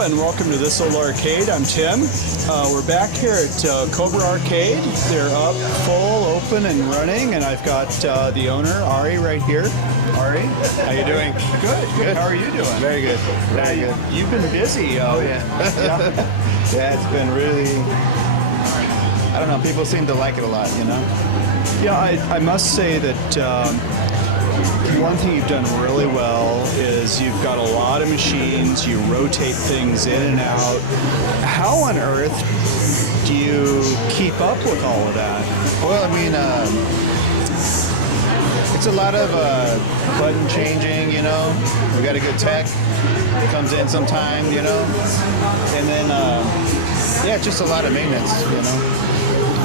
Hello and welcome to This Old Arcade. I'm Tim. We're back here at Cobra Arcade. They're up, full, open, and running, and I've got the owner, Ari, right here. Ari, how you doing? Good. Good. How are you doing? Very good. Very good. You've been busy. Oh yeah. Yeah, it's been really. I don't know. People seem to like it a lot. You know. Yeah, I must say that. One thing you've done really well is you've got a lot of machines, you rotate things in and out. How on earth do you keep up with all of that? Well, I mean, it's a lot of button changing, you know. We got a good tech. Comes in sometime, you know. And then, yeah, just a lot of maintenance, you know.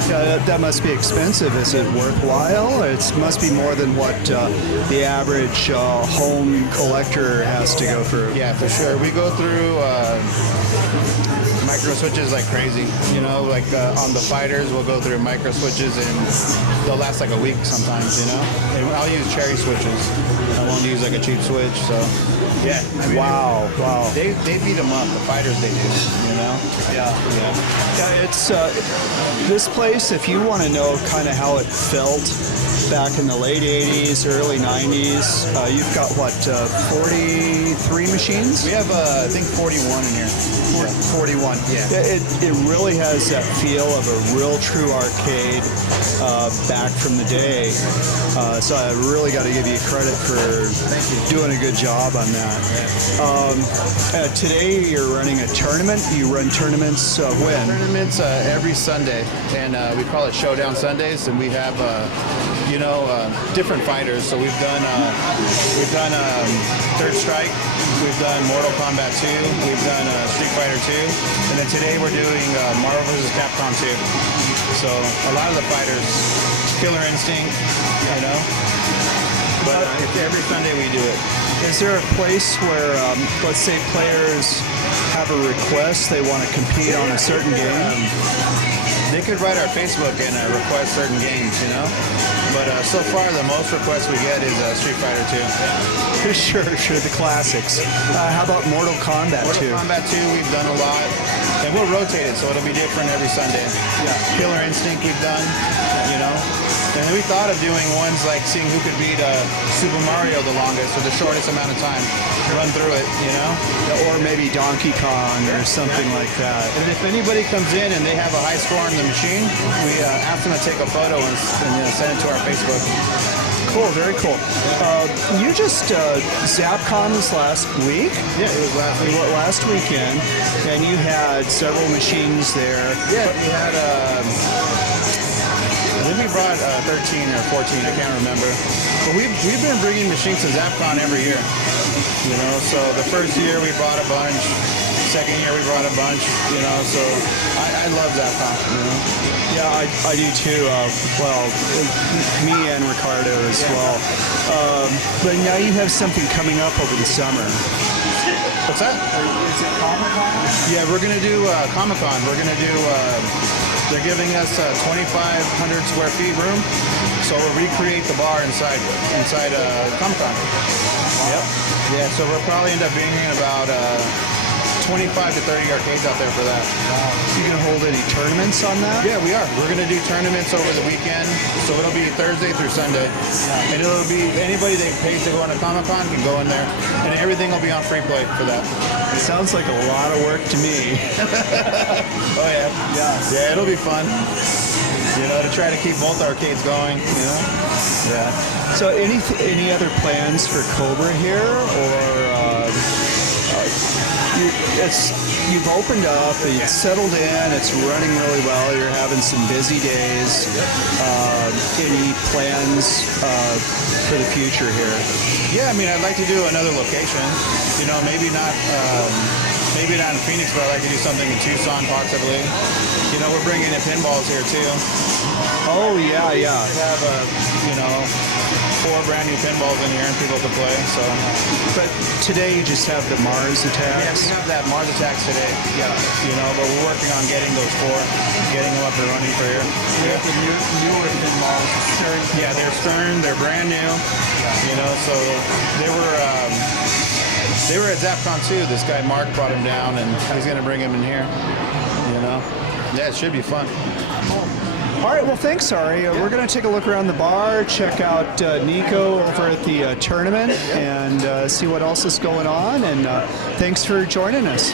Yeah, that must be expensive. Is it worthwhile? It must be more than what the average home collector has to go through. Yeah, for sure. We go through micro switches like crazy. You know, like on the fighters, we'll go through micro switches and they'll last like a week sometimes, you know. And I'll use cherry switches. I won't use like a cheap switch, so yeah. I mean, wow. They beat them up, the fighters they do, you know? Yeah, it's this place, if you want to know kind of how it felt back in the late 80s, early 90s, you've got what, 43 machines? We have, I think, 41 in here. 41. Yeah. It really has that feel of a real true arcade back from the day. So I really got to give you credit for doing a good job on that. Today you're running a tournament. You run tournaments when? Tournaments every Sunday, and we call it Showdown Sundays, and we have you know, different fighters. So we've done Third Strike, we've done Mortal Kombat 2, we've done Street Fighter 2, and then today we're doing Marvel vs. Capcom 2. So a lot of the fighters, Killer Instinct, you know. But it's every Sunday we do it. Is there a place where, let's say, players have a request, they want to compete on a certain game? They could write our Facebook and request certain games, you know. But so far, the most requests we get is Street Fighter 2. Sure, the classics. How about Mortal Kombat 2? Mortal Kombat 2, we've done a lot. And we'll rotate it, so it'll be different every Sunday. Yeah. Killer Instinct we've done, you know. And then we thought of doing ones like seeing who could beat Super Mario the longest or the shortest amount of time. Run through it, you know? Or maybe Donkey Kong or something like that. And if anybody comes in and they have a high score on the machine, we ask them to take a photo and send it to our Facebook. Cool, very cool. You just ZapCon was last week? Yeah, it was last week. Last weekend, and you had several machines there. Yeah, we had, I think we brought 13 or 14, I can't remember. But we've been bringing machines to ZapCon every year. You know, so the first year we brought a bunch, second year we brought a bunch, you know, so I love ZapCon, you know. Yeah, I do too. Well, me and Ricardo as well. But now you have something coming up over the summer. What's that? Is it Comic-Con? Yeah, we're going to do Comic-Con. We're going to do, they're giving us a 2,500 square feet room, so we'll recreate the bar inside Comic-Con. Yep. Yeah, so we'll probably end up being in about 25 to 30 arcades out there for that. Wow. You gonna hold any tournaments on that? Yeah, we are. We're gonna do tournaments over the weekend, so it'll be Thursday through Sunday. Yeah. And it'll be anybody that pays to go into Comic-Con can go in there, and everything will be on free play for that. It sounds like a lot of work to me. Oh yeah. Yeah, it'll be fun. You know, to try to keep both arcades going. You know. Yeah. So any other plans for Cobra here, or? You've opened up, it's settled in, it's running really well, you're having some busy days. Any plans for the future here? Yeah, I mean, I'd like to do another location. You know, maybe not in Phoenix, but I'd like to do something in Tucson possibly. You know, we're bringing in pinballs here too. Oh, yeah. We have, you know, 4 brand new pinballs in here and people can play. So, but today you just have the Mars attacks. Yeah, we have that Mars attacks today. Yeah, you know, but we're working on getting those 4, getting them up and running for here. We have the newer pinballs, Stern. Yeah, they're Stern. They're brand new. You know, so they were They were at ZapCon too. This guy Mark brought him down, and he's going to bring him in here. You know, yeah, it should be fun. All right, well, thanks, Ari. We're going to take a look around the bar, check out Nico over at the tournament, and see what else is going on. And thanks for joining us.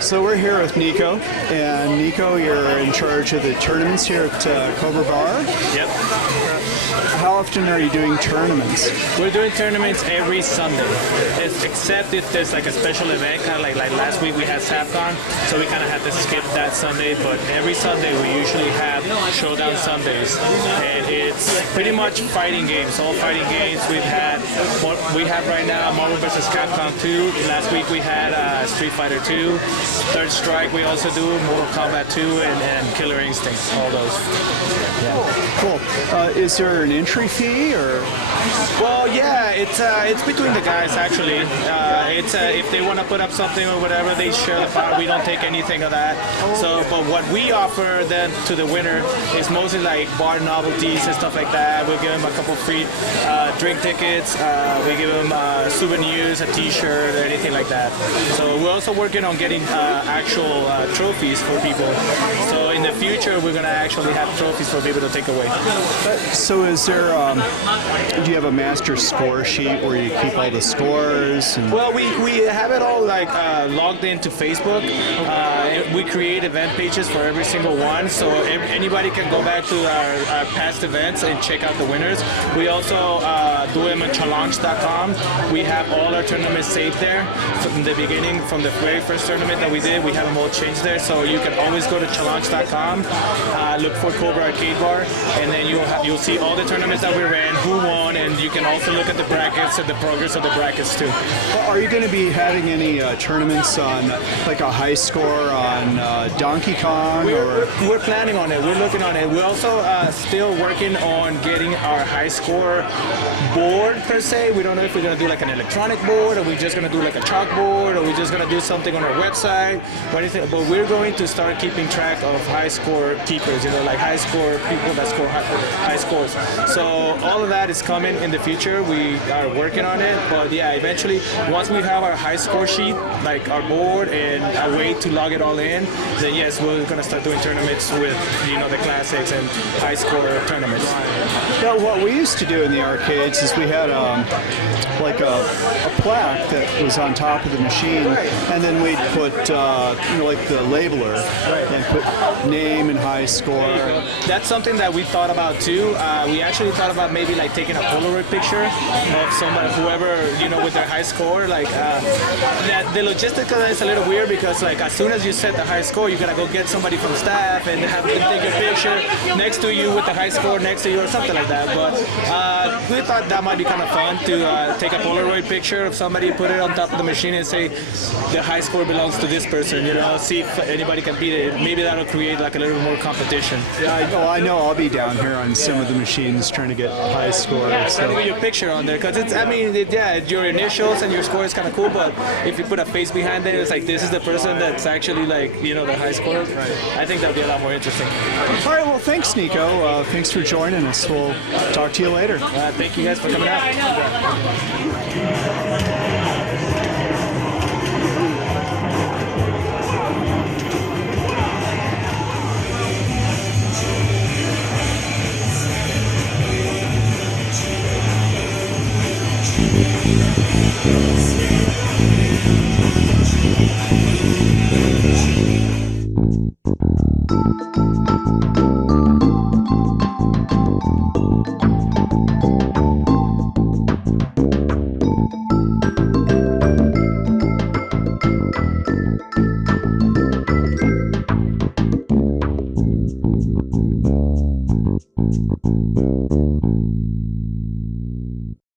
So we're here with Nico, and Nico, you're in charge of the tournaments here at Cobra Bar. Yep. How often are you doing tournaments? We're doing tournaments every Sunday, except if there's like a special event, kind of like last week we had SAPCon, so we kind of had to skip that Sunday, but every Sunday we usually have Showdown Sundays, and it's pretty much fighting games, all fighting games. We have right now Marvel vs. Capcom 2, last week we had Street Fighter 2, Third Strike we also do, Mortal Kombat 2, and Killer Instinct, all those. Yeah. Cool. Is there an entry fee, or? Well, yeah, it's between the guys actually. It's if they want to put up something or whatever, they share the pot. We don't take anything of that. So, but what we offer then to the winner is mostly like bar novelties and stuff like that. We give them a couple free drink tickets. We give them souvenirs, a T-shirt, or anything like that. So we're also working on getting actual trophies for people. So in the future, we're gonna actually have trophies for people to take away. So is there, do you have a master score sheet where you keep all the scores? Well, we have it all like logged into Facebook. We create event pages for every single one, so anybody can go back to our past events and check out the winners. We also do them on challenge.com. We have all our tournaments saved there from the beginning, from the very first tournament that we did. We have them all changed there, so you can always go to challenge.com, look for Cobra Arcade Bar, and then you'll see all the tournaments that we ran, who won, and you can also look at the brackets and the progress of the brackets too. Well, are you going to be having any tournaments on like a high score on Donkey Kong? We're planning on it. We're looking on it. We're also still working on getting our high score board per se. We don't know if we're going to do like an electronic board, or we're just going to do like a chalkboard, or we're just going to do something on our website, or anything. But we're going to start keeping track of high score keepers, like high score people that score high scores. So all of that is coming in the future. We are working on it, but yeah, eventually once we have our high score sheet, like our board and a way to log it all in, then yes, we're gonna start doing tournaments with the classics and high score tournaments. Yeah, what we used to do in the arcades is we had like a plaque that was on top of the machine, and then we'd put like the labeler, and put name and high score. That's something that we thought about too. We actually thought about maybe like taking a Polaroid picture of somebody, whoever with their high score. Like the logistical is a little weird because like as soon as you set the high score, you gotta go get somebody from staff and have them take a picture next to you with the high score next to you or something like that. But we thought that might be kind of fun to take a Polaroid picture of somebody, put it on top of the machine, and say the high score belongs to this person. See if anybody can beat it. Maybe that'll create like a little more competition. Yeah, I know. I'll be down here on some of the machines trying to get high scores. Yeah, trying to get your picture on there because it's. Your initials and your score is kind of cool, but if you put a face behind it, it's like this is the person that's actually like the high score. I think that'll be a lot more interesting. All right, well, thanks, Nico. Thanks for joining us. We'll talk to you later. Thank you guys for coming out. Thank you.